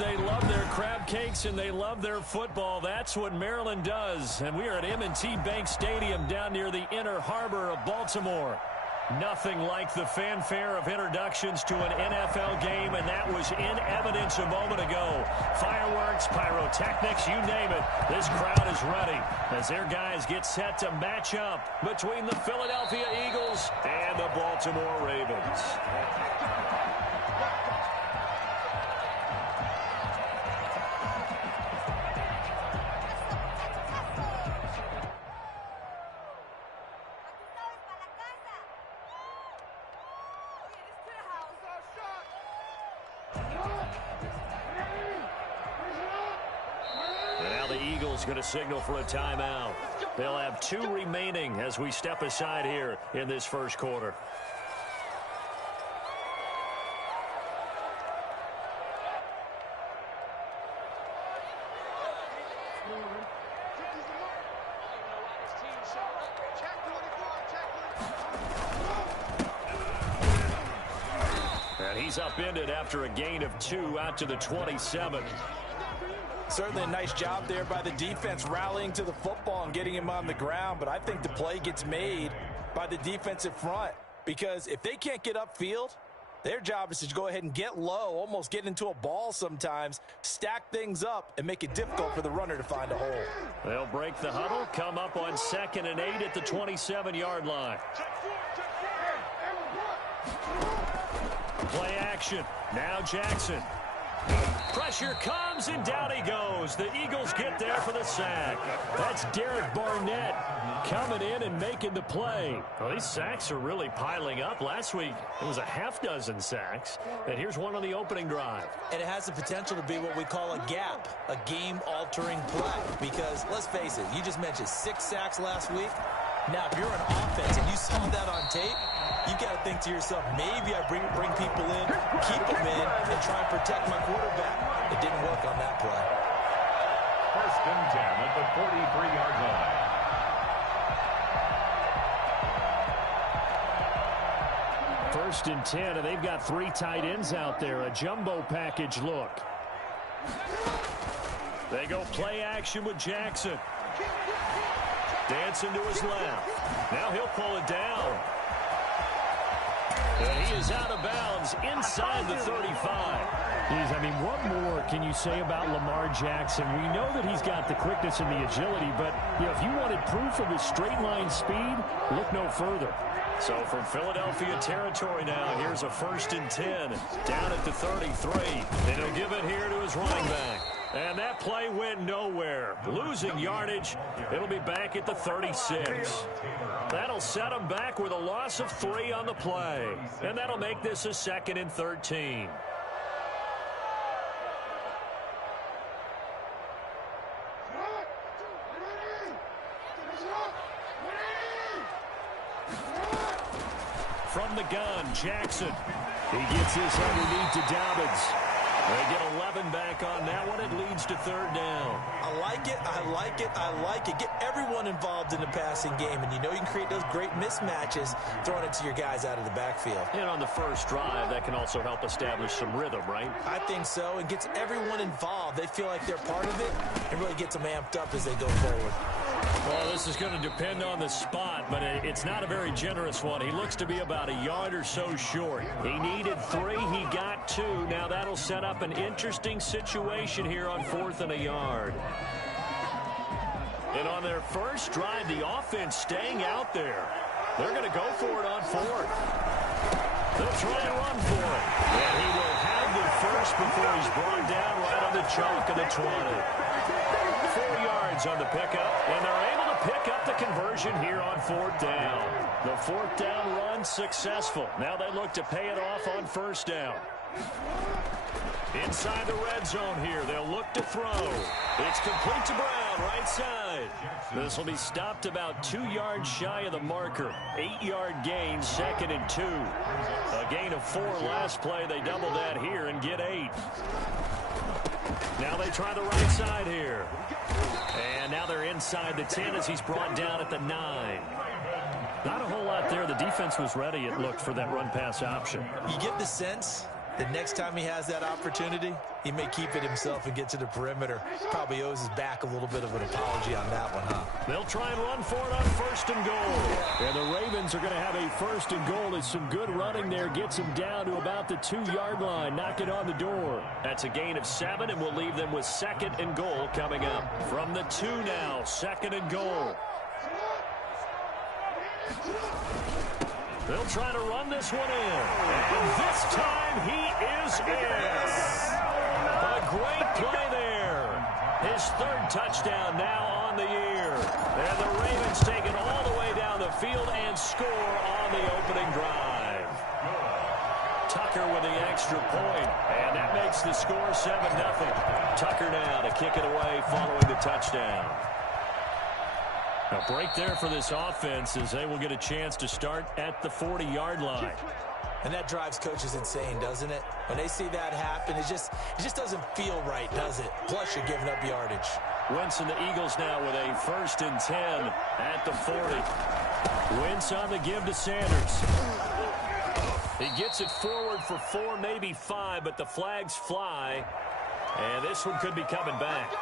they love their crab cakes and they love their football. That's what Maryland does. And we are at M&T Bank Stadium down near the Inner Harbor of Baltimore. Nothing like the fanfare of introductions to an NFL game, and that was in evidence a moment ago. Fireworks, pyrotechnics, you name it. This crowd is ready as their guys get set to match up between the Philadelphia Eagles and the Baltimore Ravens. Going to signal for a timeout. They'll have 2 remaining as we step aside here in this first quarter. And he's upended after a gain of 2 out to the 27. Certainly a nice job there by the defense rallying to the football and getting him on the ground, but I think the play gets made by the defensive front because if they can't get upfield, their job is to go ahead and get low, almost get into a ball sometimes, stack things up, and make it difficult for the runner to find a hole. They'll break the huddle, come up on 2nd and 8 at the 27-yard line. Play action. Now Jackson. Pressure comes, and down he goes. The Eagles get there for the sack. That's Derek Barnett coming in and making the play. Well, these sacks are really piling up. Last week, it was a half-dozen sacks. And here's one on the opening drive. And it has the potential to be what we call a gap, a game-altering play. Because, let's face it, you just mentioned 6 sacks last week. Now, if you're an offense and you saw that on tape, you got to think to yourself, maybe I bring people in, keep them in, and try and protect my quarterback. It didn't work on that play. 1st and 10 at the 43-yard line. 1st and 10, and they've got 3 tight ends out there. A jumbo package look. They go play action with Jackson. Dancing to his left. Now he'll pull it down. And he is out of bounds inside the 35. I mean, what more can you say about Lamar Jackson? We know that he's got the quickness and the agility, but if you wanted proof of his straight line speed, look no further. So from Philadelphia territory now, here's a 1st and 10 down at the 33. And he'll give it here to his running back. And that play went nowhere. Losing yardage. It'll be back at the 36. That'll set him back with a loss of 3 on the play. And that'll make this a 2nd and 13. From the gun, Jackson. He gets this underneath to Dobbins. They get 11 back on that one. It leads to 3rd down. I like it. I like it. I like it. Get everyone involved in the passing game. And you know you can create those great mismatches throwing it to your guys out of the backfield. And on the first drive, that can also help establish some rhythm, right? I think so. It gets everyone involved. They feel like they're part of it and really gets them amped up as they go forward. Well, this is going to depend on the spot, but it's not a very generous one. He looks to be about a yard or so short. He needed 3. He got 2. Now that'll set up an interesting situation here on 4th and a yard. And on their first drive, the offense staying out there. They're going to go for it on 4th. They'll try and run for it. And he will have the first before he's brought down right on the chalk of the 20. 4 yards on the pickup, and they're able to pick up the conversion here on 4th down. The 4th down run successful. Now they look to pay it off on 1st down. Inside the red zone here, they'll look to throw. It's complete to Brown, right side. This will be stopped about 2 yards shy of the marker. 8-yard gain, 2nd and 2. A gain of 4 last play. They double that here and get 8. Now they try the right side here. And now they're inside the 10 as he's brought down at the 9. Not a whole lot there. The defense was ready, it looked, for that run-pass option. You get the sense the next time he has that opportunity, he may keep it himself and get to the perimeter. Probably owes his back a little bit of an apology on that one, huh? They'll try and run for it on 1st and goal. And the Ravens are going to have a 1st and goal as some good running there gets them down to about the 2-yard line. Knock it on the door. That's a gain of 7, and we'll leave them with 2nd and goal coming up. From the 2 now, 2nd and goal. They'll try to run this one in. And this time he is in. A great play there. His 3rd touchdown now on the year. And the Ravens take it all the way down the field and score on the opening drive. Tucker with the extra point. And that makes the score 7-0. Tucker now to kick it away following the touchdown. A break there for this offense as they will get a chance to start at the 40-yard line. And that drives coaches insane, doesn't it? When they see that happen, it just doesn't feel right, does it? Plus, you're giving up yardage. Wentz and the Eagles now with a 1st and 10 at the 40. Wentz on the give to Sanders. He gets it forward for 4, maybe 5, but the flags fly. And this one could be coming back.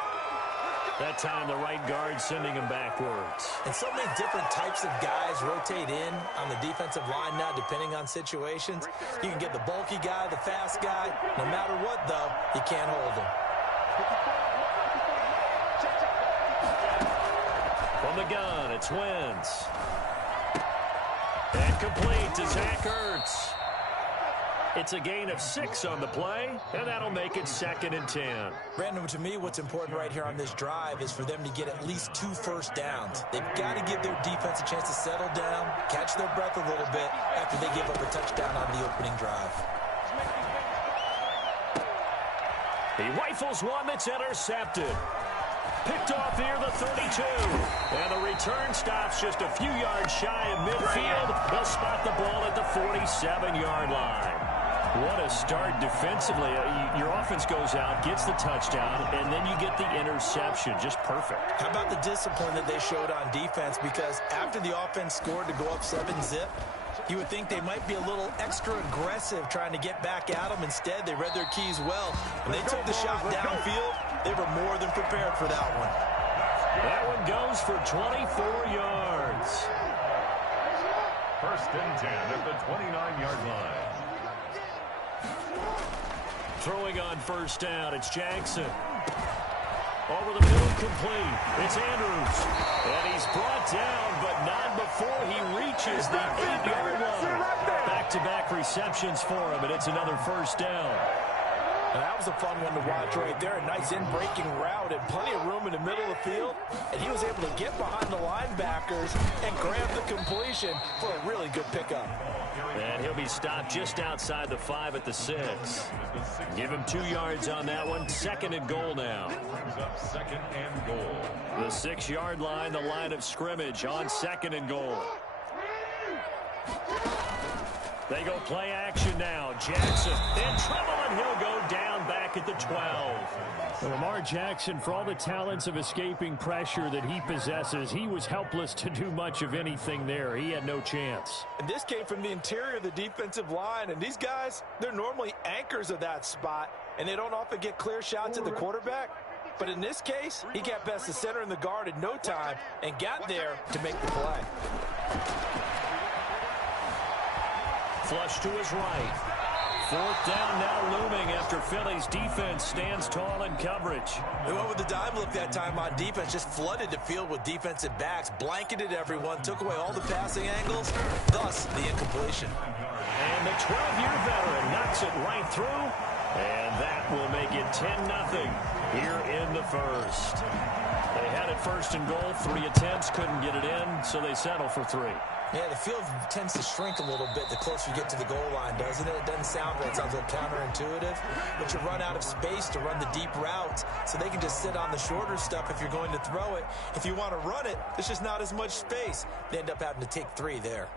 That time, the right guard sending him backwards. And so many different types of guys rotate in on the defensive line now, depending on situations. You can get the bulky guy, the fast guy. No matter what, though, you can't hold him. From the gun, it's Wentz. And complete to Zach Ertz. It's a gain of 6 on the play, and that'll make it 2nd and 10. Brandon, to me, what's important right here on this drive is for them to get at least 2 first downs. They've got to give their defense a chance to settle down, catch their breath a little bit after they give up a touchdown on the opening drive. He rifles one that's intercepted. Picked off near the 32. And the return stops just a few yards shy of midfield. They'll spot the ball at the 47-yard line. What a start defensively. Your offense goes out, gets the touchdown, and then you get the interception. Just perfect. How about the discipline that they showed on defense? Because after the offense scored to go up 7-zip, you would think they might be a little extra aggressive trying to get back at them. Instead, they read their keys well. When they took the shot downfield, they were more than prepared for that one. That one goes for 24 yards. 1st and 10 at the 29-yard line. Throwing on 1st down, it's Jackson. Over the middle, complete. It's Andrews. And he's brought down, but not before he reaches the 8-yard line. Back-to-back receptions for him, and it's another 1st down. Now, that was a fun one to watch right there. A nice in-breaking route and plenty of room in the middle of the field. And he was able to get behind the linebackers and grab the completion for a really good pickup. And he'll be stopped just outside the 5 at the 6. Give him 2 yards on that one. 2nd and goal now. 2nd and goal. The 6-yard line, the line of scrimmage on 2nd and goal. They go play action now. Jackson in trouble, and he'll go down back at the 12. Lamar Jackson, for all the talents of escaping pressure that he possesses, he was helpless to do much of anything there. He had no chance. And this came from the interior of the defensive line. And these guys, they're normally anchors of that spot, and they don't often get clear shots at the quarterback. But in this case, he got past the center and the guard in no time and got there to make the play. Flush to his right. 4th down now looming after Philly's defense stands tall in coverage. They went with the dime look that time on defense, just flooded the field with defensive backs, blanketed everyone, took away all the passing angles, thus the incompletion. And the 12-year veteran knocks it right through, and that will make it 10-0 here in the 1st. They had it 1st and goal, 3 attempts, couldn't get it in, so they settle for 3. Yeah, the field tends to shrink a little bit the closer you get to the goal line, doesn't it? It doesn't sound right. It sounds a little counterintuitive. But you run out of space to run the deep routes, so they can just sit on the shorter stuff if you're going to throw it. If you want to run it, there's just not as much space. They end up having to take 3 there.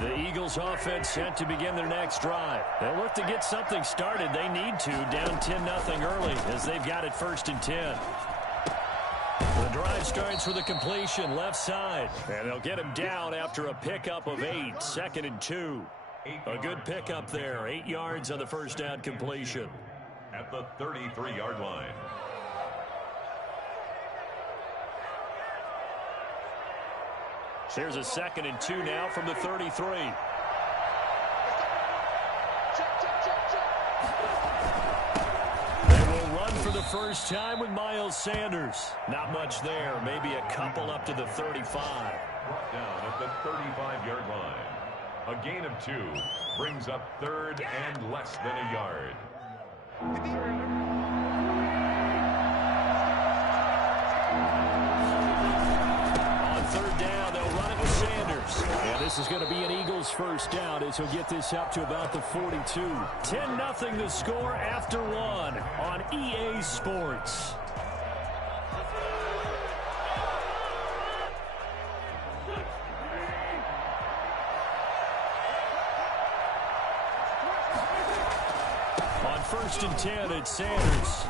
The Eagles offense set to begin their next drive. They'll look to get something started. They need to, down 10-0 early as they've got it 1st and 10. Drive starts with a completion left side. And they'll get him down after a pickup of 8. 2nd and 2. A good pickup there. 8 yards on the first down completion. At the 33-yard line. Here's a 2nd and 2 now from the 33. They will run for the first time with Miles Sanders. Not much there. Maybe a couple up to the 35. Brought down at the 35-yard line. A gain of 2 brings up 3rd and less than a yard. On 3rd down, they'll run it with Sanders. Yeah, this is going to be an Eagles first down as he'll get this up to about the 42. 10-0 the score after 1 on EA Sports. On 1st and 10, it's Sanders.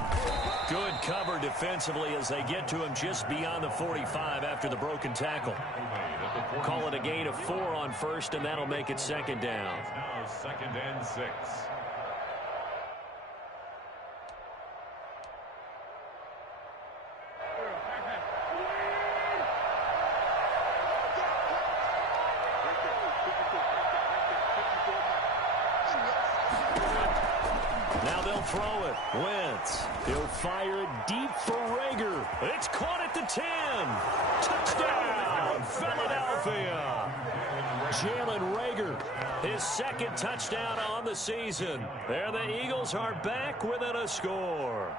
Good cover defensively as they get to him just beyond the 45 after the broken tackle. Call it a gain of 4 on 1st, and that'll make it 2nd down. Now 2nd and 6. Now they'll throw it. Wentz. He'll fire it deep for Rager. It's caught at the 10. Touchdown, Philadelphia. Jalen Rager, his 2nd touchdown on the season. There the Eagles are back within a score.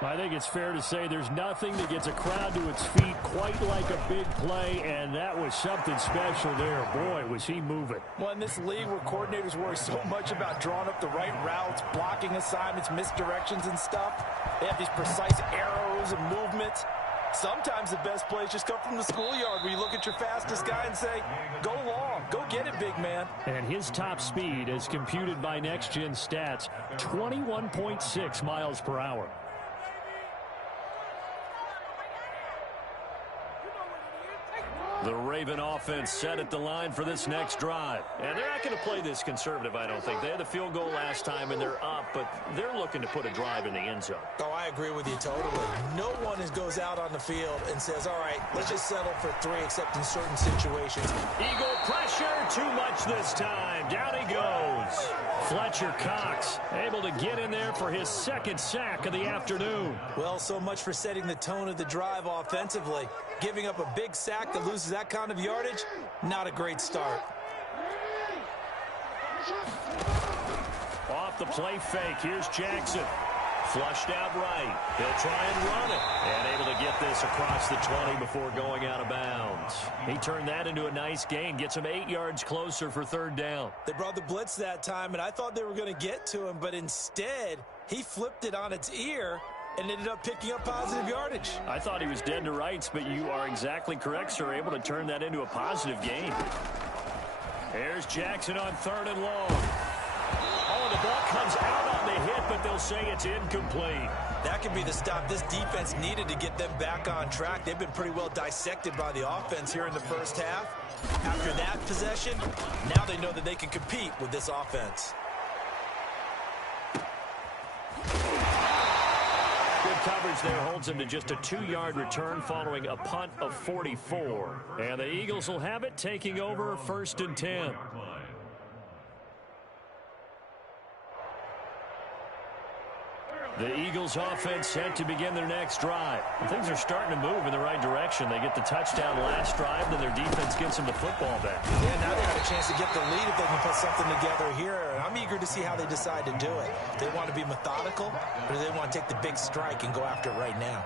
I think it's fair to say there's nothing that gets a crowd to its feet quite like a big play, and that was something special there. Boy, was he moving. Well, in this league where coordinators worry so much about drawing up the right routes, blocking assignments, misdirections and stuff, they have these precise arrows and movements. Sometimes the best plays just come from the schoolyard where you look at your fastest guy and say, go long, go get it, big man. And his top speed, as computed by Next Gen Stats, 21.6 miles per hour. The Raven offense set at the line for this next drive. And they're not going to play this conservative, I don't think. They had the field goal last time, and they're up, but they're looking to put a drive in the end zone. Oh, I agree with you totally. No one goes out on the field and says, all right, let's just settle for 3 except in certain situations. Eagle pressure, too much this time. Down he goes. Fletcher Cox able to get in there for his 2nd sack of the afternoon. Well, so much for setting the tone of the drive offensively. Giving up a big sack that loses that kind of yardage, not a great start. Off the play fake, here's Jackson. Flushed out right. He'll try and run it. And able to get this across the 20 before going out of bounds. He turned that into a nice gain. Gets him 8 yards closer for 3rd down. They brought the blitz that time, and I thought they were going to get to him, but instead, he flipped it on its ear and ended up picking up positive yardage. I thought he was dead to rights, but you are exactly correct, sir. Able to turn that into a positive gain. Here's Jackson on 3rd and long. Oh, the ball comes out on the hit, but they'll say it's incomplete. That could be the stop this defense needed to get them back on track. They've been pretty well dissected by the offense here in the first half. After that possession, now they know that they can compete with this offense. Coverage there holds him to just a 2-yard return following a punt of 44. And the Eagles will have it, taking over 1st and 10. The Eagles offense set to begin their next drive. And things are starting to move in the right direction. They get the touchdown last drive, then their defense gets them the football back. Yeah, now they got a chance to get the lead if they can put something together here. And I'm eager to see how they decide to do it. Do they want to be methodical, or do they want to take the big strike and go after it right now?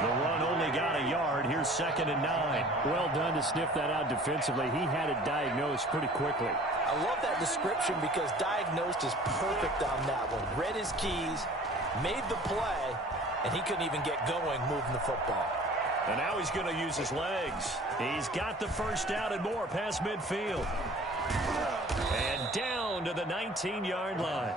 The run only got a yard. Here's 2nd and 9. Well done to sniff that out defensively. He had it diagnosed pretty quickly. I love that description because diagnosed is perfect on that one. Read his keys, made the play, and he couldn't even get going moving the football. And now he's going to use his legs. He's got the first down and more past midfield. And down own to the 19-yard line.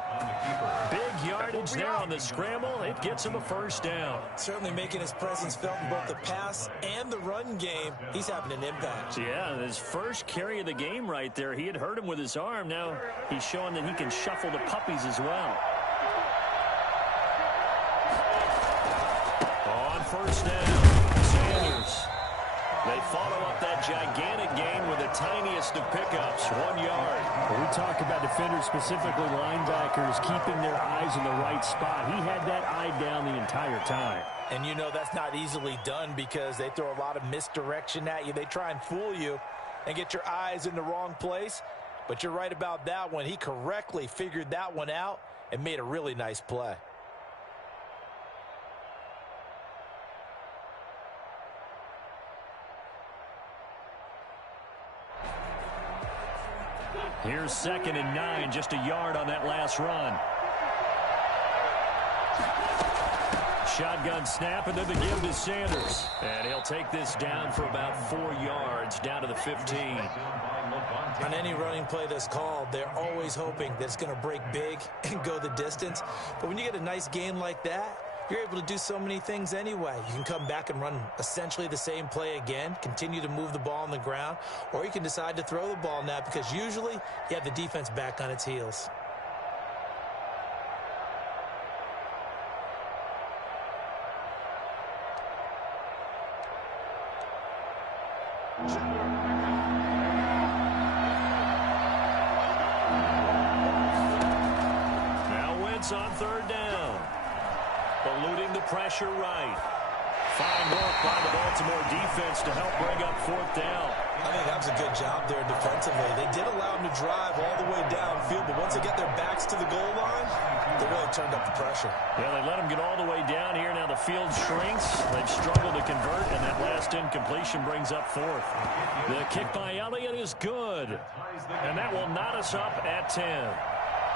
Big yardage there on the scramble. It gets him a first down. Certainly making his presence felt in both the pass and the run game. He's having an impact. Yeah, his first carry of the game right there. He had hurt him with his arm. Now he's showing that he can shuffle the puppies as well. On first down, Sanders. They follow up that gigantic gain with the tiniest of pickups, 1 yard. When we talk about defenders, specifically linebackers, keeping their eyes in the right spot. He had that eye down the entire time. And you know that's not easily done because they throw a lot of misdirection at you. They try and fool you and get your eyes in the wrong place. But you're right about that one. He correctly figured that one out and made a really nice play. Here's 2nd and 9, just a yard on that last run. Shotgun snap, and then the give to Sanders. And he'll take this down for about 4 yards, down to the 15. On any running play that's called, they're always hoping that it's going to break big and go the distance. But when you get a nice game like that, you're able to do so many things anyway. You can come back and run essentially the same play again, continue to move the ball on the ground, or you can decide to throw the ball now because usually you have the defense back on its heels. Now Wentz on 3rd down. Eluding the pressure right. Fine work by the Baltimore defense to help bring up 4th down. I think that was a good job there defensively. They did allow them to drive all the way downfield, but once they get their backs to the goal line, they really turned up the pressure. Yeah, they let them get all the way down here. Now the field shrinks. They've struggled to convert, and that last incompletion brings up 4th. The kick by Elliott is good, and that will knot us up at 10.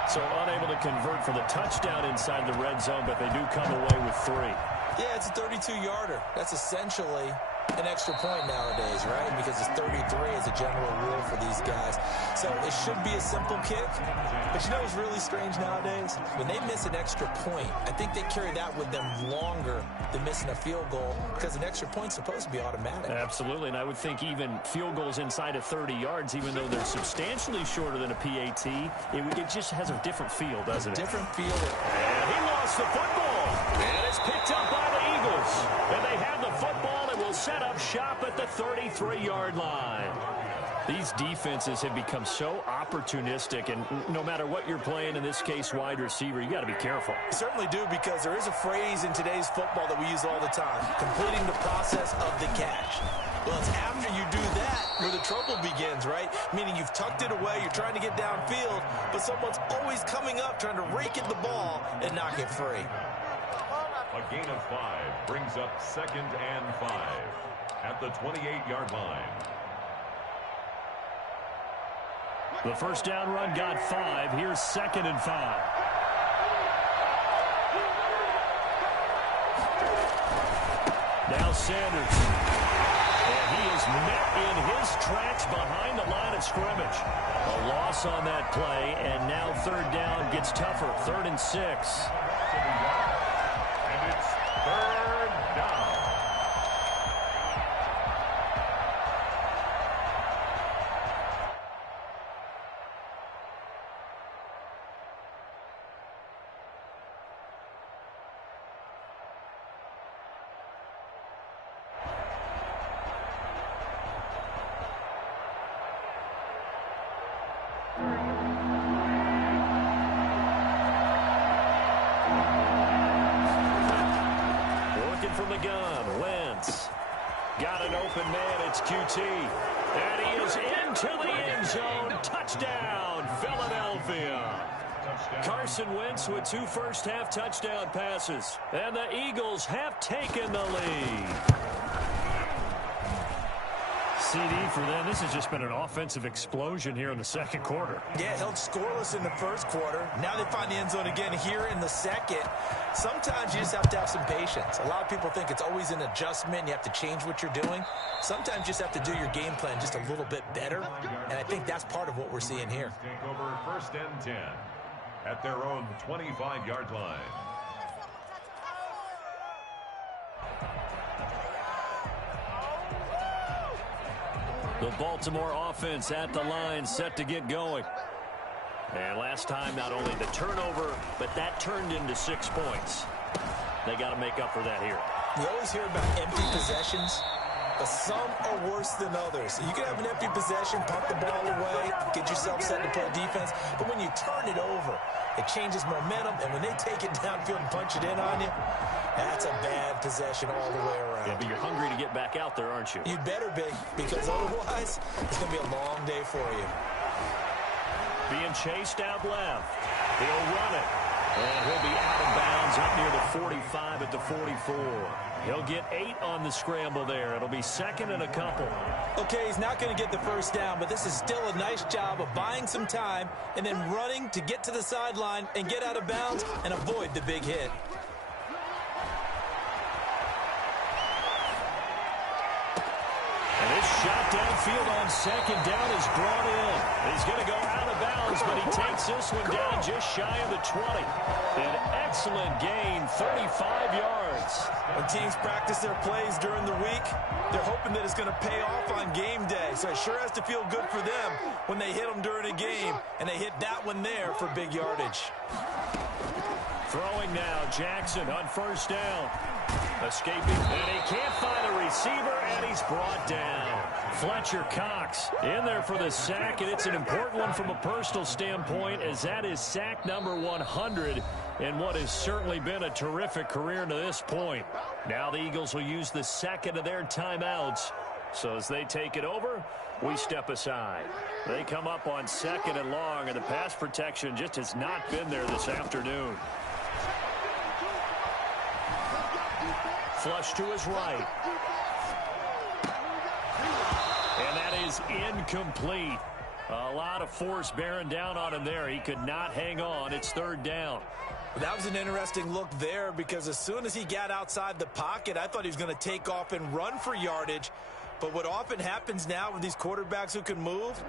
So unable to convert for the touchdown inside the red zone, but they do come away with 3. Yeah, it's a 32-yarder. That's essentially an extra point nowadays, right? Because it's 33 as a general rule for these guys. So it should be a simple kick. But you know what's really strange nowadays? When they miss an extra point, I think they carry that with them longer than missing a field goal because an extra point's supposed to be automatic. Absolutely, and I would think even field goals inside of 30 yards, even though they're substantially shorter than a PAT, it just has a different feel, doesn't it? Different feel. And he lost the football. And it's picked up by the Eagles. And they have the football and will set up shop at the 33-yard line. These defenses have become so opportunistic, and no matter what you're playing, in this case wide receiver, you got to be careful. You certainly do, because there is a phrase in today's football that we use all the time, completing the process of the catch. Well, it's after you do that where the trouble begins, right? Meaning you've tucked it away, you're trying to get downfield, but someone's always coming up trying to rake at the ball and knock it free. A gain of 5 brings up 2nd and 5 at the 28-yard line. The first down run got 5. Here's 2nd and 5. Now Sanders. And he is met in his tracks behind the line of scrimmage. A loss on that play, and now 3rd down gets tougher. 3rd and 6. And it's 3rd down. From the gun, Wentz. Got an open man, it's QT. And he is into the end zone. Touchdown, Philadelphia. Carson Wentz with 2 first-half touchdown passes. And the Eagles have taken the lead. CD for them. This has just been an offensive explosion here in the second quarter. Yeah, held scoreless in the first quarter. Now they find the end zone again here in the second. Sometimes you just have to have some patience. A lot of people think it's always an adjustment. You have to change what you're doing. Sometimes you just have to do your game plan just a little bit better, and I think that's part of what we're seeing here. Take over 1st and 10 at their own 25-yard line. The Baltimore offense at the line, set to get going. And last time, not only the turnover, but that turned into 6 points. They got to make up for that here. You always hear about empty possessions, but some are worse than others. You can have an empty possession, punt the ball away, get yourself set to play defense, but when you turn it over, it changes momentum, and when they take it downfield and punch it in on you, that's a bad possession all the way around. Yeah, but you're hungry to get back out there, aren't you? You better be, because otherwise, it's going to be a long day for you. Being chased out left. He'll run it. And he'll be out of bounds up near the 45 at the 44. He'll get 8 on the scramble there. It'll be 2nd and a couple. Okay, he's not going to get the first down, but this is still a nice job of buying some time and then running to get to the sideline and get out of bounds and avoid the big hit. And this shot downfield on 2nd down is brought in. He's going to go out of bounds, but he takes this one down just shy of the 20. An excellent gain, 35 yards. When teams practice their plays during the week, they're hoping that it's going to pay off on game day. So it sure has to feel good for them when they hit them during a game, and they hit that one there for big yardage. Throwing now, Jackson on 1st down. Escaping, and he can't find a receiver, and he's brought down. Fletcher Cox in there for the sack, and it's an important one from a personal standpoint, as that is sack number 100 in what has certainly been a terrific career to this point. Now the Eagles will use the 2nd of their timeouts. So as they take it over, we step aside. They come up on 2nd and long, and the pass protection just has not been there this afternoon. Flush to his right. And that is incomplete. A lot of force bearing down on him there. He could not hang on. It's 3rd down. That was an interesting look there, because as soon as he got outside the pocket, I thought he was going to take off and run for yardage. But what often happens now with these quarterbacks who can move,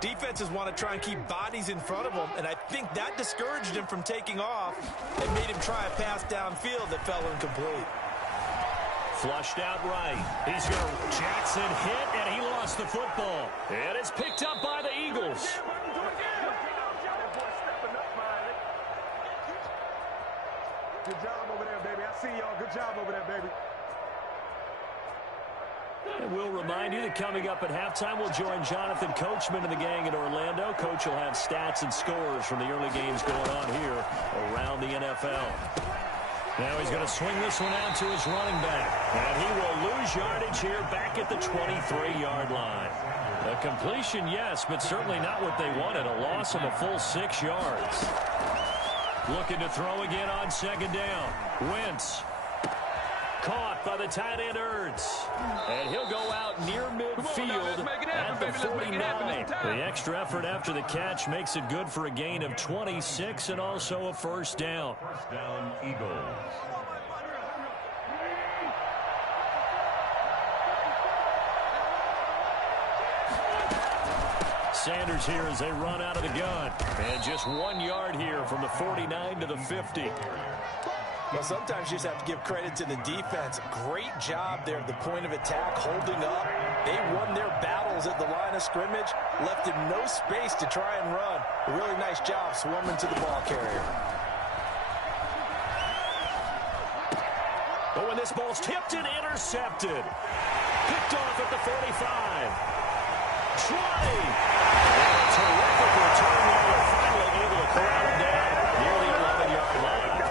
defenses want to try and keep bodies in front of them, and I think that discouraged him from taking off and made him try a pass downfield that fell incomplete. Flushed out right. He's going to Jackson hit, and he lost the football. And it's picked up by the Eagles. Good job over there, baby. I see y'all. Good job over there, baby. And we'll remind you that coming up at halftime, we'll join Jonathan Coachman and the gang in Orlando. Coach will have stats and scores from the early games going on here around the NFL. Now he's going to swing this one out to his running back. And he will lose yardage here back at the 23-yard line. A completion, yes, but certainly not what they wanted. A loss of a full 6 yards. Looking to throw again on 2nd down. Wentz. Caught by the tight end Ertz. And he'll go out near midfield at the 49. The extra effort after the catch makes it good for a gain of 26 and also a 1st down. 1st down, Eagles. Sanders here as they run out of the gun. And just 1 yard here from the 49 to the 50. Well, sometimes you just have to give credit to the defense. Great job there at the point of attack, holding up. They won their battles at the line of scrimmage, left him no space to try and run. A really nice job swarming to the ball carrier. But when this ball's tipped and intercepted. Picked off at the 45. 20. And a terrific return there. They're finally able to corral him down near the 11-yard line.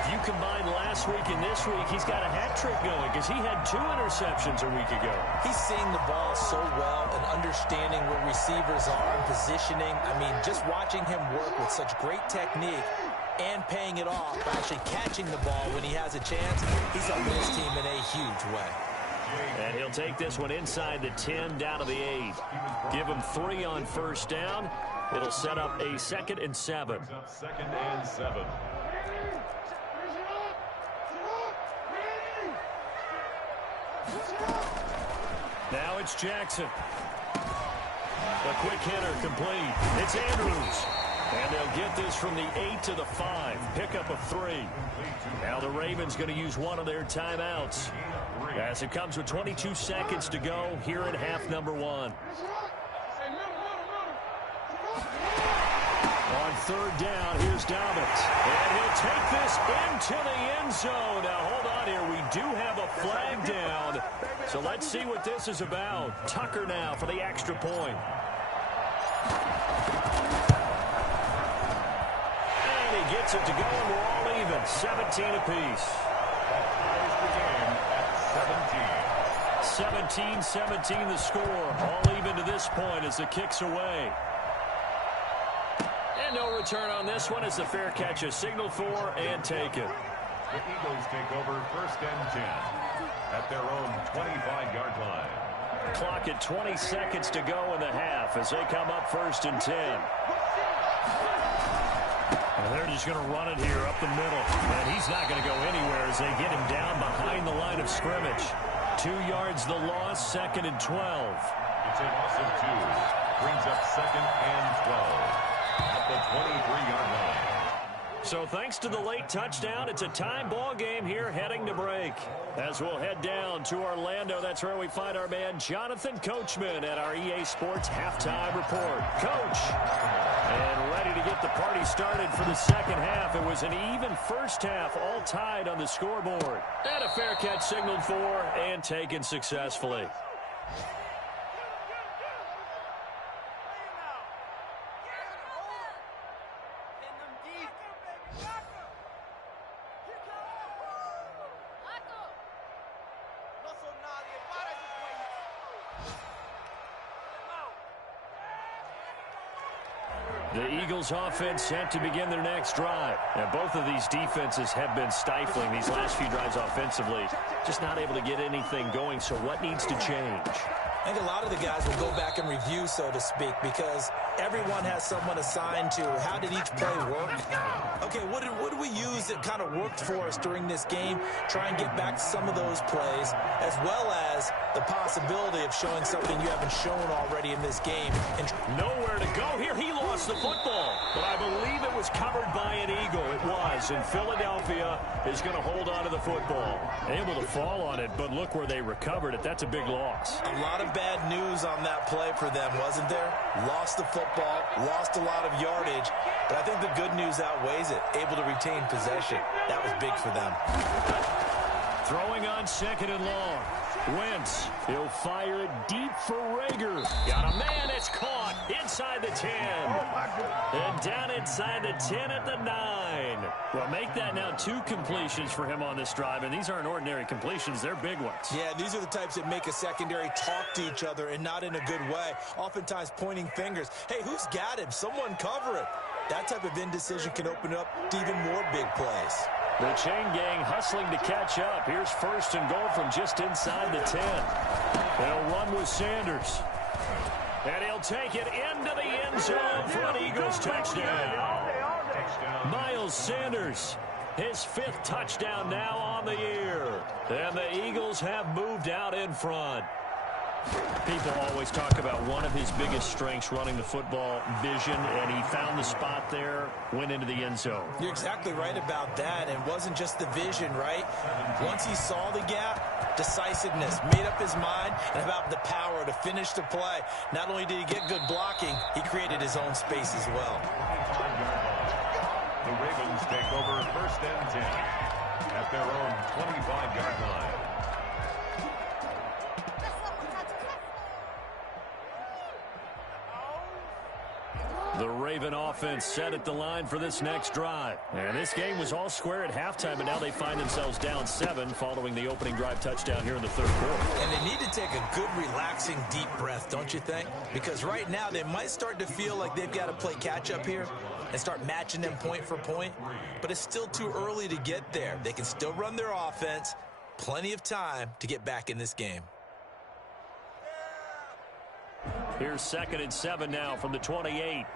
If you combine last week and this week, he's got a hat trick going because he had 2 interceptions a week ago. He's seeing the ball so well and understanding where receivers are and positioning. I mean, just watching him work with such great technique and paying it off by actually catching the ball when he has a chance, he's helping his team in a huge way. And he'll take this one inside the 10 down to the 8. Give him 3 on first down. It'll set up a 2nd and 7. Second and 7. Now it's Jackson. A quick hitter complete. It's Andrews. And they'll get this from the 8 to the 5. Pickup of 3. Now the Ravens going to use one of their timeouts, as it comes with 22 seconds to go here in half number 1. On 3rd down, here's Dobbins. And he'll take this into the end zone. Now, hold on here. We do have a flag down. So let's see what this is about. Tucker now for the extra point. And he gets it to go, and we're all even. 17 apiece. That ties the game at 17. 17-17 the score. All even to this point as the kick's away. And no return on this one as the fair catch is signaled for and taken. The Eagles take over 1st and 10 at their own 25-yard line. Clock at 20 seconds to go in the half as they come up 1st and 10. And they're just going to run it here up the middle. And he's not going to go anywhere as they get him down behind the line of scrimmage. 2 yards the loss, 2nd and 12. It's a loss of 2. Brings up 2nd and 12 at the 23-yard line. So thanks to the late touchdown, it's a time ball game here heading to break. As we'll head down to Orlando, that's where we find our man Jonathan Coachman at our EA Sports Halftime Report. Coach, and ready to get the party started for the second half. It was an even first half, all tied on the scoreboard. And a fair catch signaled for and taken successfully. The Eagles offense set to begin their next drive. And both of these defenses have been stifling these last few drives offensively. Just not able to get anything going, so what needs to change? I think a lot of the guys will go back and review, so to speak, because everyone has someone assigned to how did each play work. Okay, what did we use that kind of worked for us during this game? Try and get back to some of those plays, as well as the possibility of showing something you haven't shown already in this game. And nowhere to go here. He lost the football, but I believe it was covered by an Eagle. It was, and Philadelphia is going to hold on to the football. Able to fall on it, but look where they recovered it. That's a big loss. A lot of bad news on that play for them, wasn't there? Lost the football, lost a lot of yardage, but I think the good news outweighs it. Able to retain possession. That was big for them. Throwing on 2nd and long. Wentz, he'll fire it deep for Rager. Got a man, it's caught inside the 10. And down inside the 10 at the 9. Well, make that now 2 completions for him on this drive, and these aren't ordinary completions, they're big ones. Yeah, these are the types that make a secondary talk to each other and not in a good way. Oftentimes pointing fingers. Hey, who's got him? Someone cover it. That type of indecision can open up to even more big plays. The chain gang hustling to catch up. Here's 1st and goal from just inside the 10. They'll run with Sanders. And he'll take it into the end zone for an Eagles touchdown. Miles Sanders, his 5th touchdown now on the year. And the Eagles have moved out in front. People always talk about one of his biggest strengths, running the football, vision, and he found the spot there, went into the end zone. You're exactly right about that. It wasn't just the vision, right? Once he saw the gap, decisiveness, made up his mind, and about the power to finish the play. Not only did he get good blocking, he created his own space as well. The Ravens take over 1st and 10 at their own 25-yard line. The Raven offense set at the line for this next drive. And this game was all square at halftime, but now they find themselves down 7 following the opening drive touchdown here in the 3rd quarter. And they need to take a good, relaxing, deep breath, don't you think? Because right now they might start to feel like they've got to play catch-up here and start matching them point for point. But it's still too early to get there. They can still run their offense, Plenty of time to get back in this game. Here's 2nd and 7 now from the 28.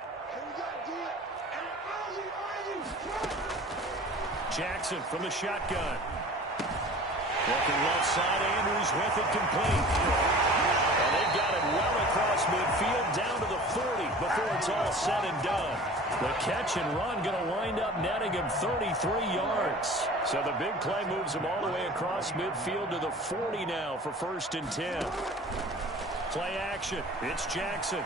Jackson from the shotgun. Looking left side, Andrews with it complete. And they've got it well across midfield down to the 40 before it's all said and done. The catch and run going to wind up netting him 33 yards. So the big play moves him all the way across midfield to the 40 now for 1st and 10. Play action. It's Jackson.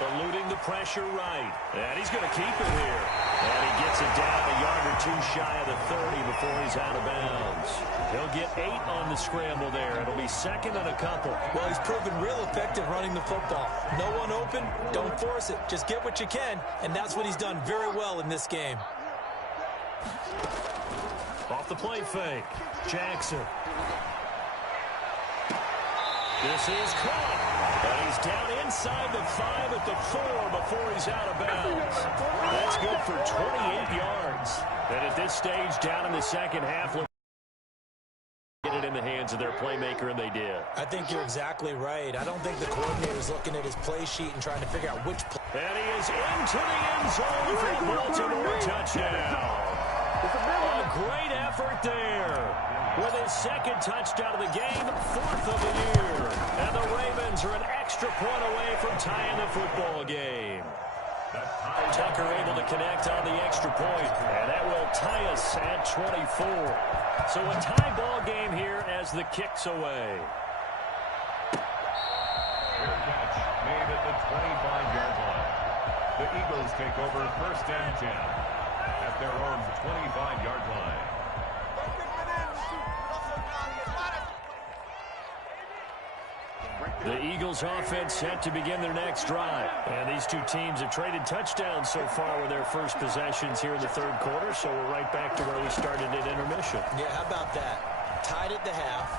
Eluding the pressure right. And he's going to keep it here. And he gets it down a yard or 2 shy of the 30 before he's out of bounds. He'll get 8 on the scramble there. It'll be 2nd and a couple. Well, he's proven real effective running the football. No one open, don't force it. Just get what you can, and that's what he's done very well in this game. Off the play fake. Jackson. This is caught. And he's down inside the 5 at the 4 before he's out of bounds. That's good for 28 yards. And at this stage, down in the second half, get it in the hands of their playmaker, and they did. I think you're exactly right. I don't think the coordinator's looking at his play sheet and trying to figure out which play. And he is into the end zone for a Baltimore touchdown. A great effort there. With his 2nd touchdown of the game, 4th of the year. And the Ravens are an extra point away from tying the football game. Tucker able to connect on the extra point, and that will tie us at 24. So a tie ball game here as the kick's away. Fair catch made at the 25-yard line. The Eagles take over 1st and 10 at their own 25-yard line. The Eagles offense set to begin their next drive. And these two teams have traded touchdowns so far with their first possessions here in the 3rd quarter, so we're right back to where we started at intermission. Yeah, how about that? Tied at the half,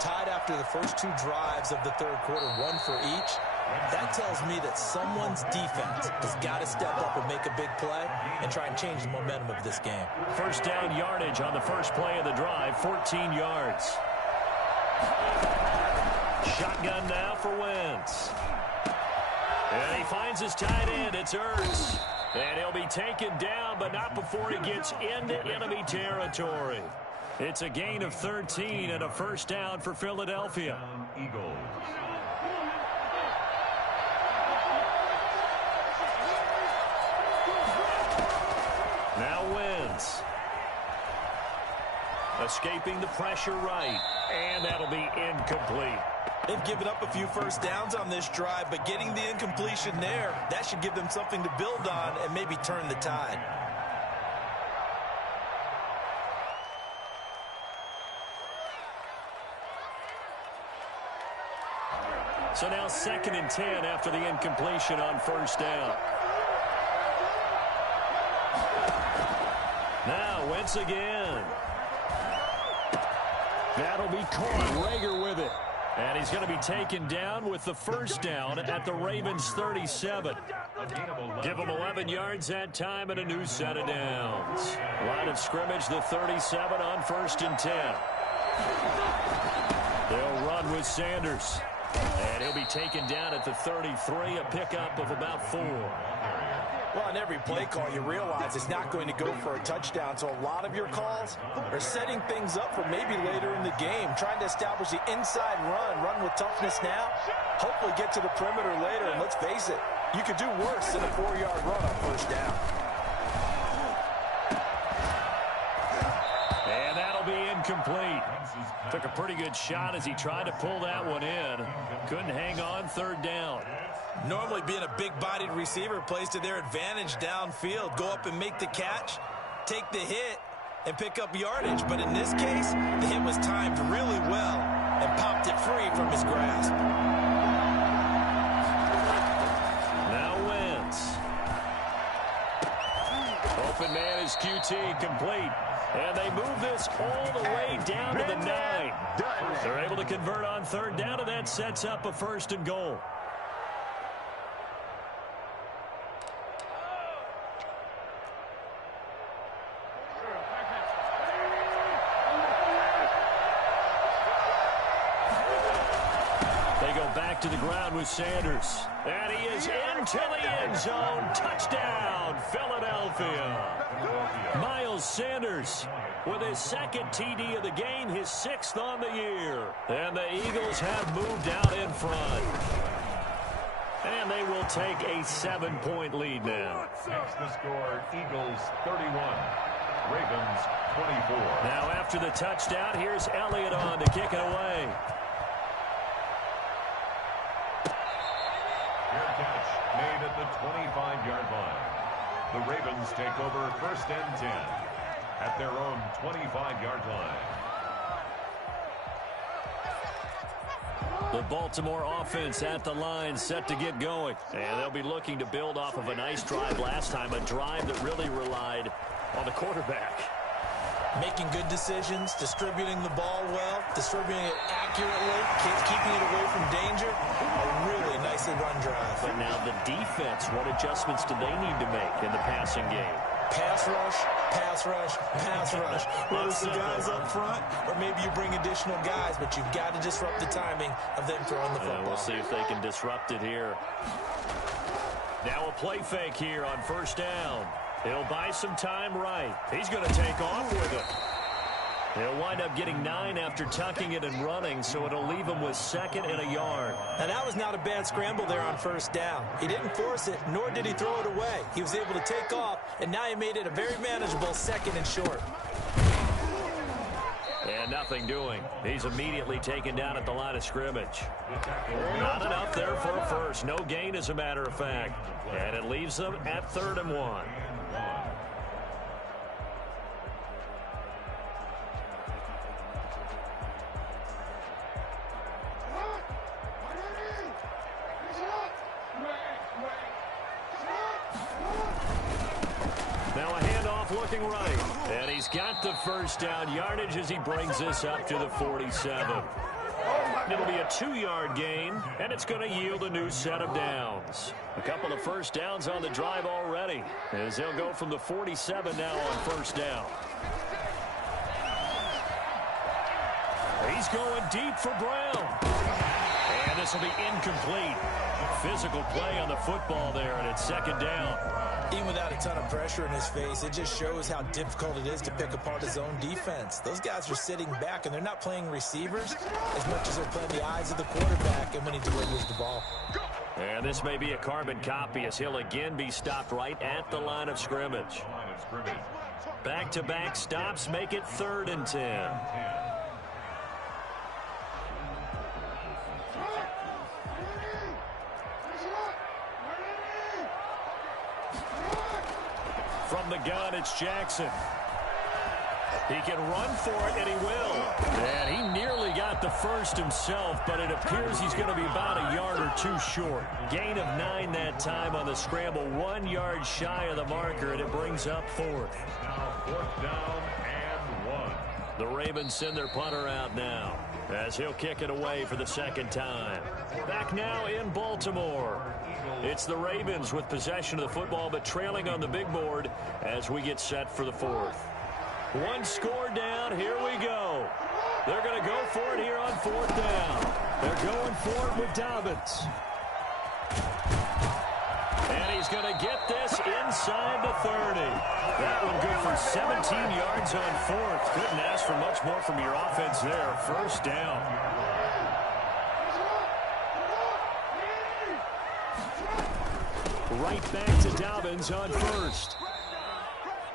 tied after the first 2 drives of the 3rd quarter, 1 for each. That tells me that someone's defense has got to step up and make a big play and try and change the momentum of this game. 1st down yardage on the first play of the drive, 14 yards. Shotgun now for Wentz. And he finds his tight end. It's Ertz. And he'll be taken down, but not before he gets into enemy territory. It's a gain of 13 and a 1st down for Philadelphia. Eagles. Now Wentz. Escaping the pressure right. And that'll be incomplete. They've given up a few 1st downs on this drive, but getting the incompletion there, that should give them something to build on and maybe turn the tide. So now 2nd and 10 after the incompletion on 1st down. Now Wentz again. That'll be caught. Rager with it. And he's going to be taken down with the 1st down at the Ravens 37. Give them 11 yards that time and a new set of downs. Line of scrimmage, the 37 on 1st and 10. They'll run with Sanders. And he'll be taken down at the 33, a pickup of about 4. Well, on every play call, you realize it's not going to go for a touchdown, so a lot of your calls are setting things up for maybe later in the game, trying to establish the inside run with toughness now, hopefully get to the perimeter later, and let's face it, you could do worse than a 4-yard run on 1st down. And that'll be incomplete. Took a pretty good shot as he tried to pull that one in. Couldn't hang on 3rd down. Normally being a big-bodied receiver plays to their advantage downfield. Go up and make the catch, take the hit, and pick up yardage. But in this case, the hit was timed really well and popped it free from his grasp. Now Wentz. Open man is QT, complete. And they move this all the way down to the 9. They're able to convert on 3rd down, and that sets up a 1st and goal. go back to the ground with Sanders. And he is into the end zone. Touchdown, Philadelphia. Miles Sanders with his second TD of the game, his 6th on the year. And the Eagles have moved out in front. And they will take a 7-point lead now. Next the score, Eagles 31, Ravens 24. Now after the touchdown, here's Elliott on to kick it away. Fair catch made at the 25-yard line. The Ravens take over 1st and 10 at their own 25-yard line. The Baltimore offense at the line, set to get going. And they'll be looking to build off of a nice drive last time, a drive that really relied on the quarterback. Making good decisions, distributing the ball well, distributing it accurately, keeping it away from danger. A really nicely run drive. But now the defense, what adjustments do they need to make in the passing game? Pass rush, pass rush, pass rush. Whether it's the guys up front or maybe you bring additional guys, but you've got to disrupt the timing of them throwing the football. We'll see if they can disrupt it here. Now a play fake here on 1st down. He'll buy some time right. He's going to take off with it. He'll wind up getting 9 after tucking it and running, so it'll leave him with 2nd and a yard. Now, that was not a bad scramble there on 1st down. He didn't force it, nor did he throw it away. He was able to take off, and now he made it a very manageable 2nd and short. And nothing doing. He's immediately taken down at the line of scrimmage. Not enough there for a first. No gain, as a matter of fact. And it leaves them at 3rd and 1. Now a handoff looking right. And he's got the 1st down yardage as he brings this up to the 47. It'll be a 2-yard gain, and it's going to yield a new set of downs. A couple of 1st downs on the drive already, as they'll go from the 47 now on 1st down. He's going deep for Brown. And this will be incomplete. Physical play on the football there, and it's 2nd down. Even without a ton of pressure in his face, it just shows how difficult it is to pick apart his own defense. Those guys are sitting back, and they're not playing receivers as much as they're playing the eyes of the quarterback and when he delivers the ball. And this may be a carbon copy as he'll again be stopped right at the line of scrimmage. Back-to-back stops make it 3rd and 10. From the gun, it's Jackson. He can run for it, and he will. And he nearly got the 1st himself, but it appears he's going to be about a yard or 2 short. Gain of 9 that time on the scramble, 1 yard shy of the marker, and it brings up 4th. Now 4th down and 1. The Ravens send their punter out now as he'll kick it away for the 2nd time. Back now in Baltimore. It's the Ravens with possession of the football, but trailing on the big board as we get set for the 4th. 1 score down. Here we go. They're going to go for it here on 4th down. They're going for it with Dobbins. And he's going to get this inside the 30. That one good for 17 yards on 4th. Couldn't ask for much more from your offense there. 1st down. Right back to Dobbins on 1st.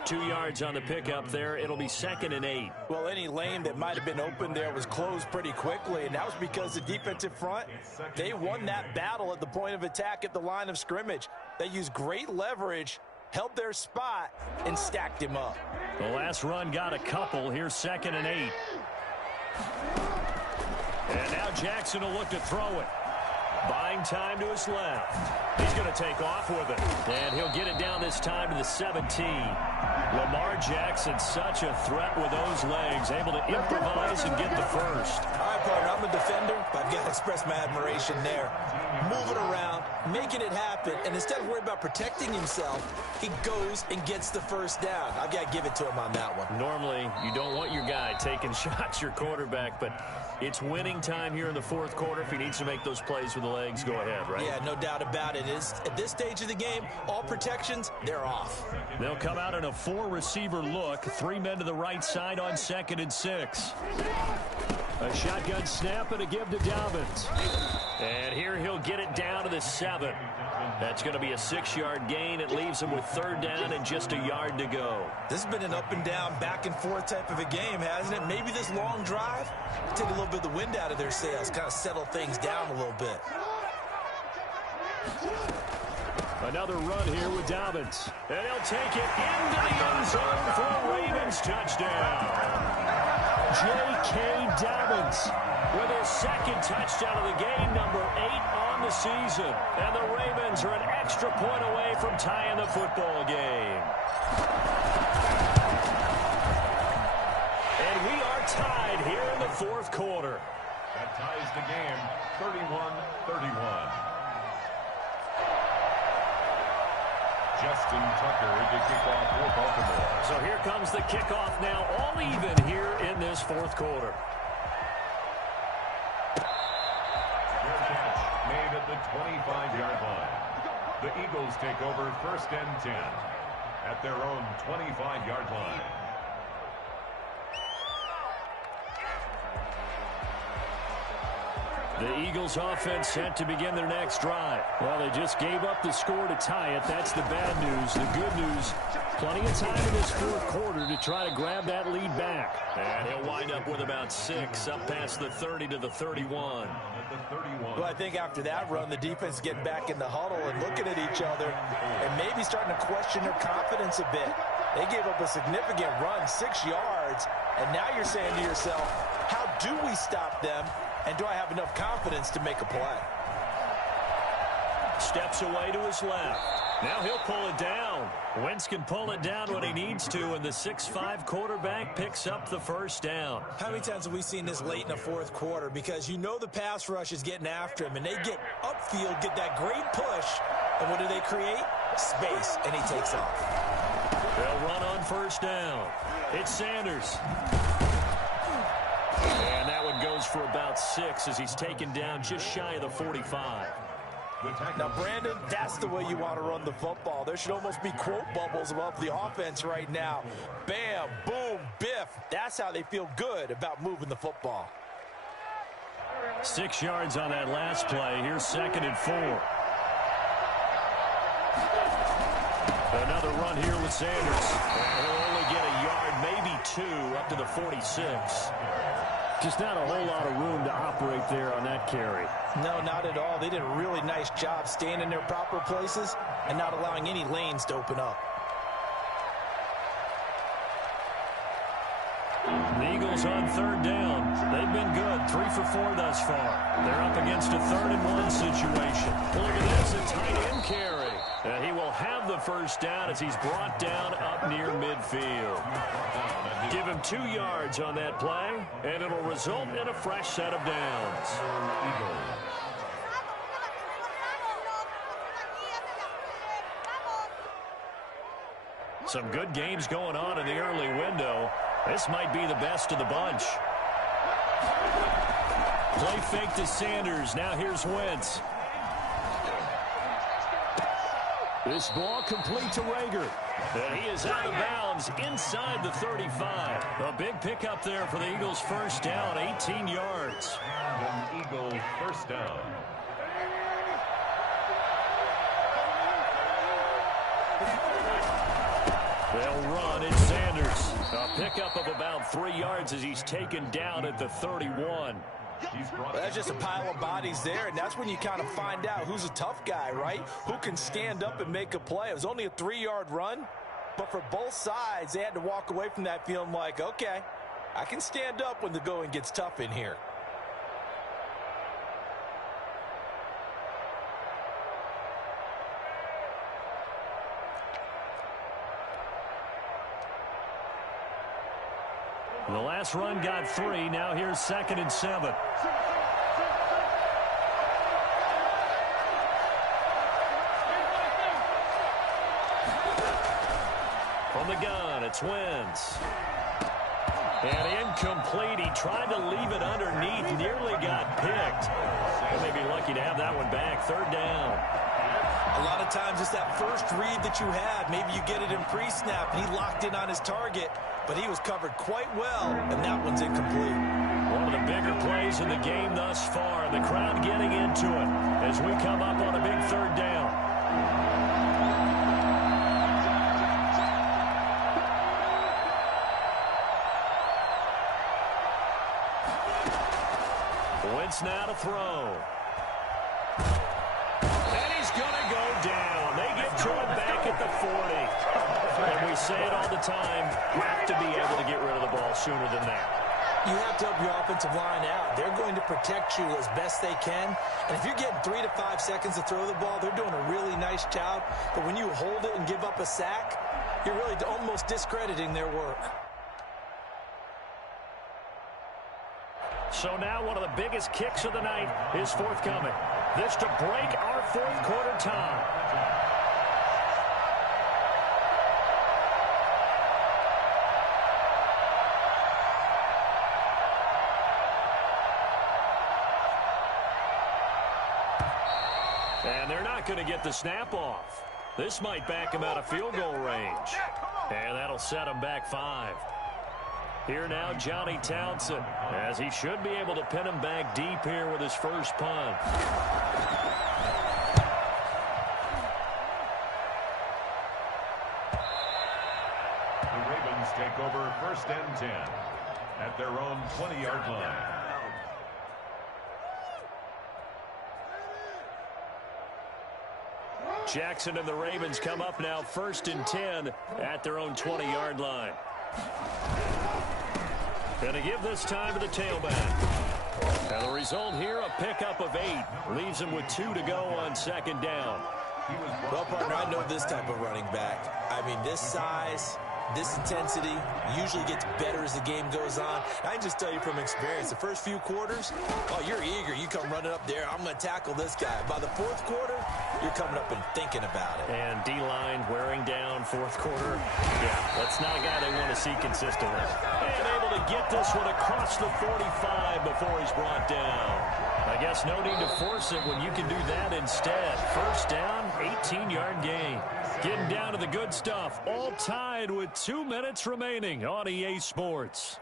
2 yards on the pickup there. It'll be 2nd and 8. Well, any lane that might have been open there was closed pretty quickly, and that was because the defensive front, they won that battle at the point of attack at the line of scrimmage. They used great leverage, held their spot, and stacked him up. The last run got a couple. Here's 2nd and 8. And now Jackson will look to throw it. Buying time to his left. He's going to take off with it. And he'll get it down this time to the 17. Lamar Jackson, such a threat with those legs. Able to improvise and get the 1st. All right, partner, I'm a defender, but I've got to express my admiration there. Moving around, making it happen, and instead of worrying about protecting himself, he goes and gets the first down. I've got to give it to him on that one. Normally, you don't want your guy taking shots, your quarterback, but it's winning time here in the fourth quarter. If he needs to make those plays with the legs, go ahead, right? Yeah, no doubt about it. At this stage of the game, all protections, they're off. They'll come out in a 4-receiver look. 3 men to the right side on 2nd and 6. A shotgun snap and a give to Dobbins. And here he'll get it down to the 7. That's going to be a 6-yard gain. It leaves him with 3rd down and just a yard to go. This has been an up and down, back and forth type of a game, hasn't it? Maybe this long drive, take a little bit of the wind out of their sails, kind of settle things down a little bit. Another run here with Dobbins. And he'll take it into the end zone for a Ravens touchdown. J.K. Dobbins with his 2nd touchdown of the game, number 8 on the season. And the Ravens are an extra point away from tying the football game. And we are tied here in the fourth quarter. That ties the game 31-31. Justin Tucker to kick off for Baltimore. So here comes the kickoff now, all even here in this fourth quarter. Fair catch made at the 25-yard line. The Eagles take over 1st and 10 at their own 25-yard line. The Eagles offense set to begin their next drive. Well, they just gave up the score to tie it. That's the bad news. The good news, plenty of time in this fourth quarter to try to grab that lead back. And he'll wind up with about 6 up past the 30 to the 31. Well, I think after that run, the defense is getting back in the huddle and looking at each other and maybe starting to question their confidence a bit. They gave up a significant run, 6 yards, and now you're saying to yourself, how do we stop them? And do I have enough confidence to make a play? Steps away to his left. Now he'll pull it down. Wentz can pull it down when he needs to, and the 6'5" quarterback picks up the first down. How many times have we seen this late in the fourth quarter? Because you know the pass rush is getting after him, and they get upfield, get that great push, and what do they create? Space, and he takes off. They'll run on 1st down. It's Sanders. And that one goes for about 6 as he's taken down just shy of the 45. Now, Brandon, that's the way you want to run the football. There should almost be quote bubbles above the offense right now. Bam, boom, biff. That's how they feel good about moving the football. 6 yards on that last play. Here's 2nd and 4. Another run here with Sanders. He'll only get a yard, maybe 2, up to the 46. Just not a whole lot of room to operate there on that carry. No, not at all. They did a really nice job staying in their proper places and not allowing any lanes to open up. The Eagles on 3rd down. They've been good, 3 for 4 thus far. They're up against a 3rd and 1 situation. Look at this, a tight end carry. And he will have the first down as he's brought down up near midfield. Give him 2 yards on that play, and it'll result in a fresh set of downs. Some good games going on in the early window. This might be the best of the bunch. Play fake to Sanders. Now here's Wentz. This ball complete to Rager. And he is out of bounds inside the 35. A big pickup there for the Eagles' first down, 18 yards. An Eagle first down. They'll run. It's Sanders. A pickup of about 3 yards as he's taken down at the 31. Well, that's just a pile of bodies there, and that's when you kind of find out who's a tough guy, right? Who can stand up and make a play. It was only a 3-yard run, but for both sides, they had to walk away from that feeling like, okay, I can stand up when the going gets tough in here. The last last run got 3. Now here's 2nd and 7. From the gun, it's Wentz. And incomplete. He tried to leave it underneath. Nearly got picked. They may be lucky to have that one back. 3rd down. A lot of times it's that first read that you had. Maybe you get it in pre-snap, and he locked in on his target, but he was covered quite well, and that one's incomplete. One of the bigger plays in the game thus far. The crowd getting into it as we come up on a big 3rd down. Wentz now to throw. And he's going to go down. They get to him back at the 40. And we say it all the time, have to be able to get rid of the ball sooner than that. You have to help your offensive line out. They're going to protect you as best they can. And if you're getting 3 to 5 seconds to throw the ball, they're doing a really nice job. But when you hold it and give up a sack, you're really almost discrediting their work. So now one of the biggest kicks of the night is forthcoming. This to break our 4th quarter tie. And they're not going to get the snap off. This might back him out of field goal range. And that'll set him back 5. Here now, Johnny Townsend, as he should be able to pin him back deep here with his first punt. The Ravens take over 1st and 10 at their own 20-yard line. Jackson and the Ravens come up now 1st and 10 at their own 20-yard line. Going to give this time to the tailback. And the result here, a pickup of 8. Leaves him with 2 to go on 2nd down. Well, partner, I know this type of running back. I mean, this size, this intensity usually gets better as the game goes on. I can just tell you from experience, the first few quarters, oh, you're eager. You come running up there. I'm going to tackle this guy. By the 4th quarter, you're coming up and thinking about it. And D-line wearing down 4th quarter. Yeah, that's not a guy they want to see consistently. And able to get this one across the 45 before he's brought down. I guess no need to force it when you can do that instead. 1st down, 18-yard gain. Getting down to the good stuff. All tied with 2 minutes remaining on EA Sports.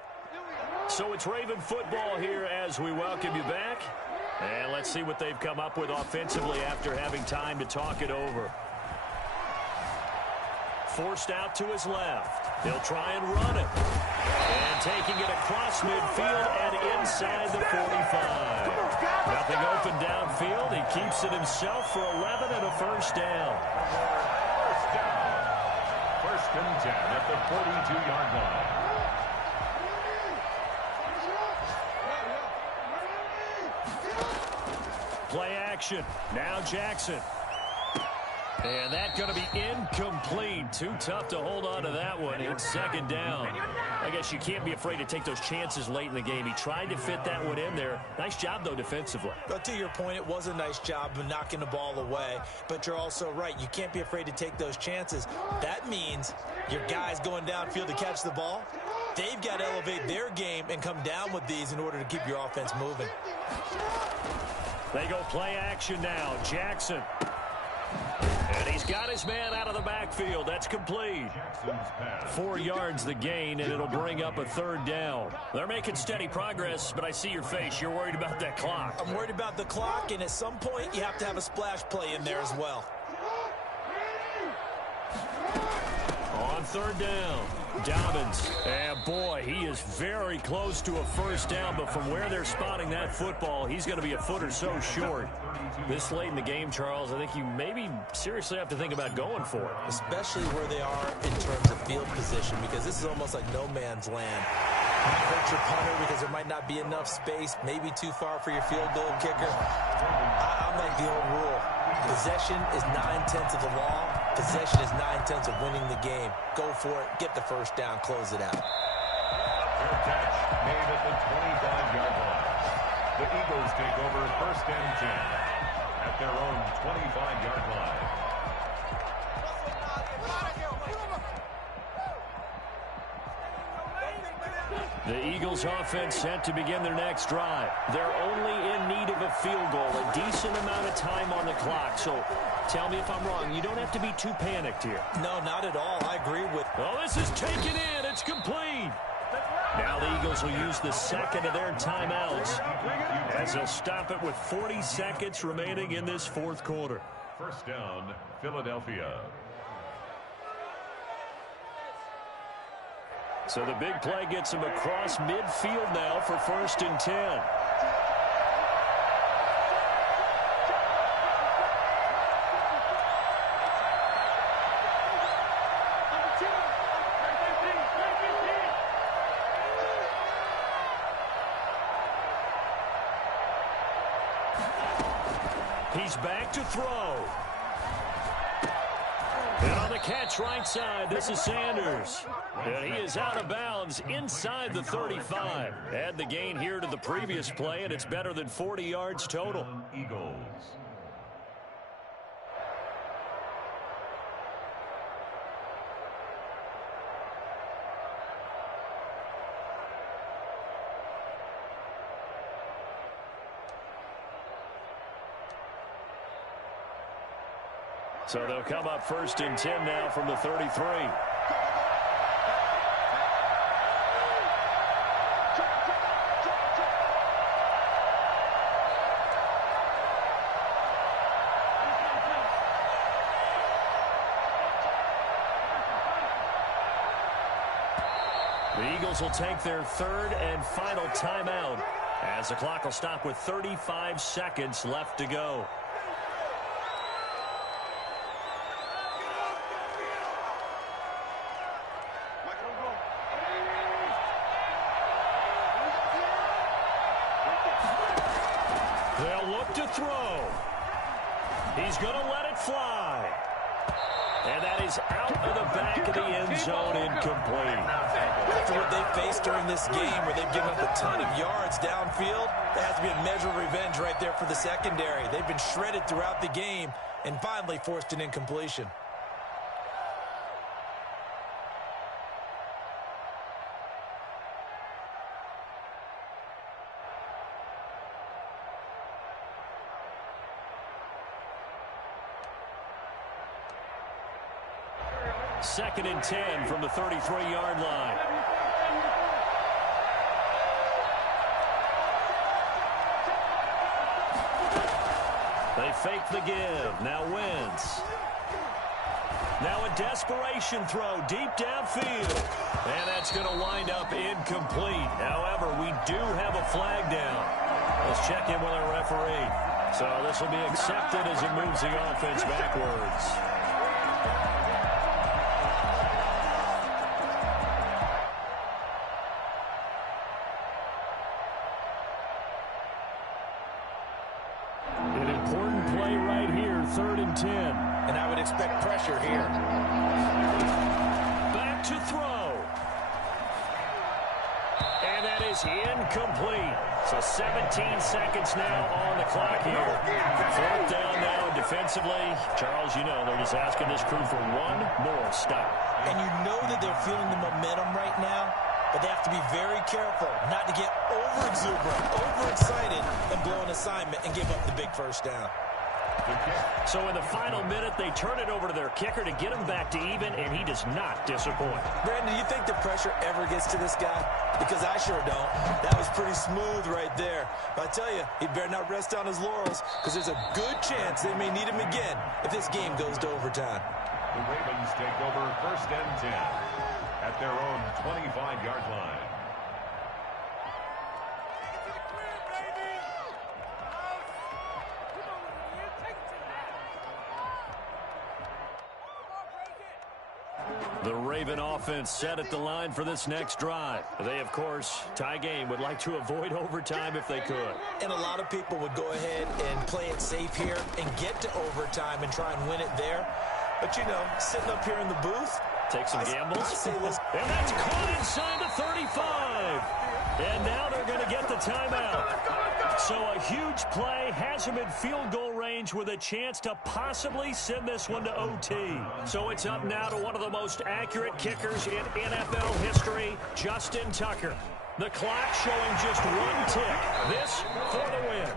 So it's Raven football here as we welcome you back. And let's see what they've come up with offensively after having time to talk it over. Forced out to his left. He'll try and run it. And taking it across midfield and inside the 45. Nothing open downfield. He keeps it himself for 11 and a 1st down. 1st and 10 at the 42-yard line. Play action. Now Jackson. And that's going to be incomplete. Too tough to hold on to that one. It's 2nd down. I guess you can't be afraid to take those chances late in the game. He tried to fit that one in there. Nice job, though, defensively. But to your point, it was a nice job of knocking the ball away. But you're also right. You can't be afraid to take those chances. That means your guys going downfield to catch the ball, they've got to elevate their game and come down with these in order to keep your offense moving. They go play action now. Jackson. And he's got his man out of the backfield. That's complete. 4 yards the gain, and it'll bring up a 3rd down. They're making steady progress, but I see your face. You're worried about that clock. I'm worried about the clock, and at some point you have to have a splash play in there as well. On 3rd down, Dobbins. And boy, he is very close to a 1st down, but from where they're spotting that football, he's going to be a foot or so short. This late in the game, Charles, I think you maybe seriously have to think about going for it. Especially where they are in terms of field position, because this is almost like no man's land. Might hurt your punter because there might not be enough space, maybe too far for your field goal kicker. I'm like the old rule. Possession is 9/10 of the law. Possession is 9/10 of winning the game. Go for it. Get the 1st down. Close it out. Fair catch. at the 25-yard line. The Eagles take over first and 10 at their own 25-yard line. The Eagles offense set to begin their next drive. They're only in need of a field goal, a decent amount of time on the clock. So tell me if I'm wrong. You don't have to be too panicked here. No, not at all. I agree with... Oh, this is taken in. It's complete. Now the Eagles will use the second of their timeouts as they'll stop it with 40 seconds remaining in this fourth quarter. First down, Philadelphia. So the big play gets him across midfield now for first and 10. He's back to throw. And on the catch right side, this is Sanders. And he is out of bounds inside the 35. Add the gain here to the previous play, and it's better than 40 yards total. Eagles. So they'll come up first and 10 now from the 33. The Eagles will take their third and final timeout as the clock will stop with 35 seconds left to go. They'll look to throw. He's going to let it fly. And that is out of the back of the end zone, incomplete. After what they faced during this game where they've given up a ton of yards downfield, there has to be a measure of revenge right there for the secondary. They've been shredded throughout the game and finally forced an incompletion. Second and 10 from the 33-yard line. They fake the give. Now Wentz. Now a desperation throw deep downfield. And that's going to wind up incomplete. However, we do have a flag down. Let's check in with our referee. So this will be accepted as it moves the offense backwards. Third and 10. And I would expect pressure here. Back to throw. And that is incomplete. So 17 seconds now on the clock here. Fourth down now defensively. Charles, you know, they're just asking this crew for one more stop. And you know that they're feeling the momentum right now, but they have to be very careful not to get over-exuberant, overexcited, and blow an assignment and give up the big first down. So in the final minute, they turn it over to their kicker to get him back to even, and he does not disappoint. Brandon, do you think the pressure ever gets to this guy? Because I sure don't. That was pretty smooth right there. But I tell you, he better not rest on his laurels, because there's a good chance they may need him again if this game goes to overtime. The Ravens take over first and 10 at their own 25-yard line. The Raven offense set at the line for this next drive. They, of course, tie game, would like to avoid overtime if they could. And a lot of people would go ahead and play it safe here and get to overtime and try and win it there. But, you know, sitting up here in the booth, take some gambles. I say this. And that's caught inside the 35. And now they're going to get the timeout. So a huge play has him in field goal range with a chance to possibly send this one to OT. So it's up now to one of the most accurate kickers in NFL history, Justin Tucker. The clock showing just one tick. This for the win.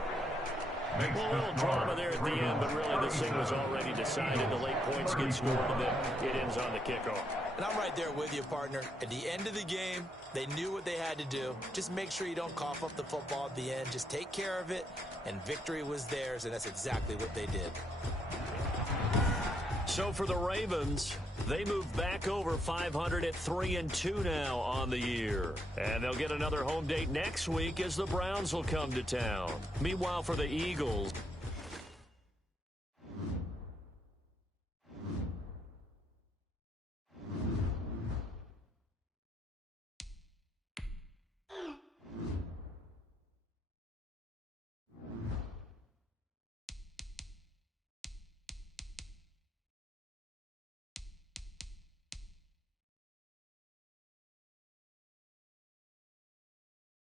Well, a little drama there at the end, but really this thing was already decided. The late points get scored, and then it ends on the kickoff. And I'm right there with you, partner. At the end of the game, they knew what they had to do. Just make sure you don't cough up the football at the end. Just take care of it, and victory was theirs, and that's exactly what they did. So for the Ravens, they move back over 500 at 3-2 now on the year. And they'll get another home date next week as the Browns will come to town. Meanwhile, for the Eagles,